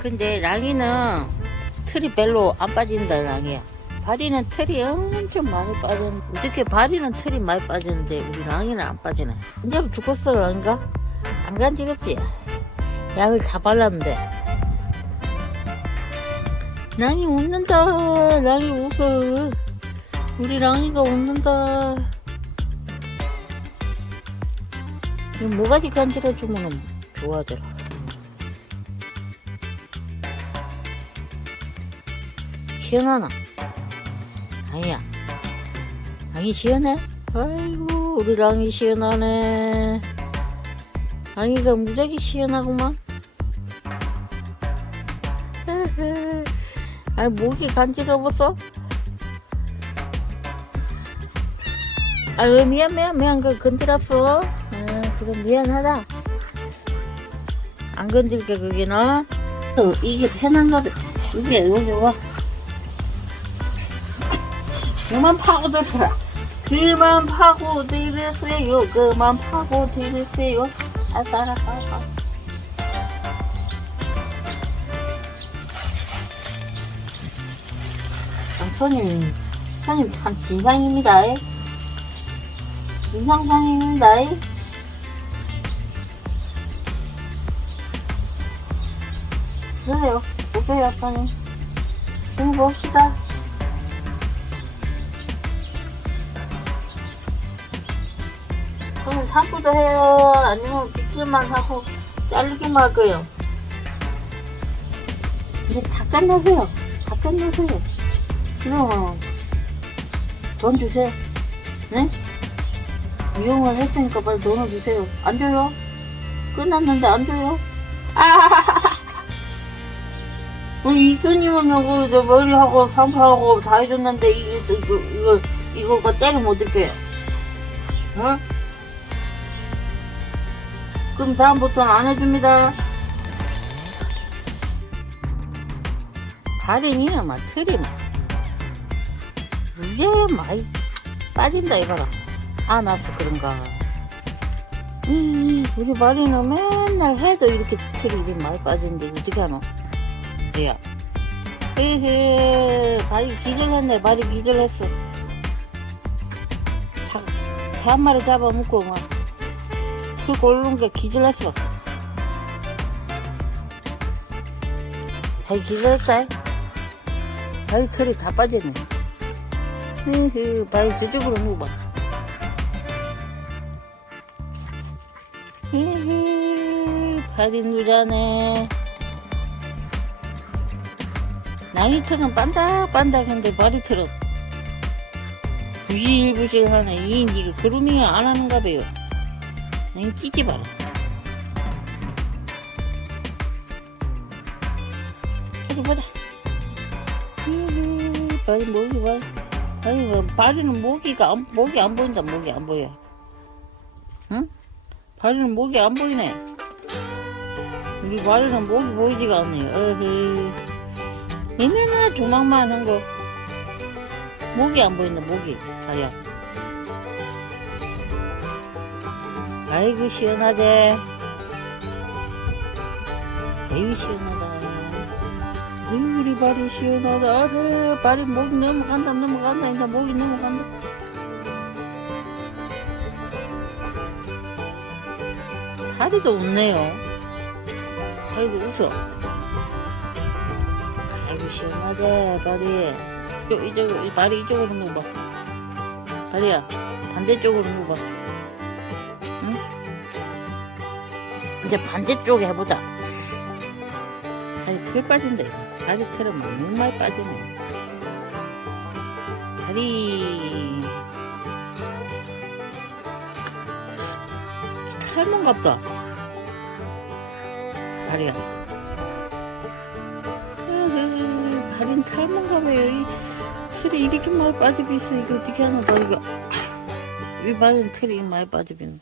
근데 랑이는 털이 별로 안 빠진다 랑이야 바리는 털이 엄청 많이 빠졌는데 어떻게 바리는 털이 많이 빠졌는데 우리 랑이는 안 빠지네. 이제 죽었어 랑이가? 안 간지럽지? 약을 다 발랐는데. 랑이 웃는다 랑이 웃어. 우리 랑이가 웃는다. 이 모가지 간지러주면 좋아하더라 시원하나? 아니야. 랑이 시원해? 아이고, 우리 랑이 시원하네. 랑이가 무지하게 시원하구만. 아이, 목이 간지러웠어? 아유, 미안, 미안, 미안. 그, 건드렸어. 아, 그래, 미안하다. 안 건들게, 그기는. 어, 이게 편한가 봐. 이게, 여기 와. 그만 파고들어라. 그만 파고들으세요. 그만 파고들으세요. 알았어. 아, 손님, 손님 참 진상입니다. 진상상입니다. 그래요. 보세요, 손님. 좀 봅시다. 샴푸도 해요? 아니면 빗질만 하고 자르기만 할 거예요? 이제 다 끝내세요. 다 끝내세요. 그럼 돈 주세요. 네? 이용을 했으니까 빨리 돈을 주세요. 안 줘요? 끝났는데 안 줘요? 아! 우리 이수님은 여기 저 머리하고 샴푸하고 다 해줬는데 이거 이거 이거 이거 때리면 어떡해요? 어? 그럼 다음부터는 안 해줍니다. 발이니는 막막 이게 많이 빠진다 이거라. 안 와서 그런가. 이 우리 발이는 맨날 해도 이렇게 틀이 많이 빠지는데 어떻게 하노? 야. 헤헤 발이 기절했네 발이 기절했어. 다, 한 마리 잡아먹고 막. 술 고르는 게 기절했어. 아이 기절했다. 아이 털이 다 빠졌네. 흐흐, 바위 저쪽으로 누워봐. 히히, 발이 누자네. 낭이 털은 반짝반짝한데 발이 털은 부실부실하네. 이, 이거 그루밍 안 하는가 봐요. 응, 끼지 마라. 어디 보자. 발이 목이 봐. 아니, 뭐, 발이는 모기가 안, 목이 안 보인다, 목이 안 보여. 응? 발이는 목이 안 보이네. 우리 발이는 목이 보이지가 않네. 어헤. 얘네는 조망만 한 거. 목이 안 보인다, 목이. 아야. 아이고 시원하대. 아이고 시원하다. 아이고 우리 발이 시원하다. 아유 발이 목이 넘어간다 넘어간다. 이제 목이 넘어간다. 다리도 웃네요. 다리도 웃어. 아이고 시원하다 발이. 이쪽 이쪽 발이 이쪽으로 누워봐. 발이야. 반대쪽으로 누워봐 이제 반대쪽에 해보자. 다리 털 빠진다. 다리 털은 너무 많이 빠지네. 다리. 탈모 같다. 다리야. 으흐, 다리는 탈모인가 봐요. 이 털이 이렇게 많이 빠지고 있어. 이거 어떻게 하나 봐, 이거. 이 발은 털이 많이 빠지면.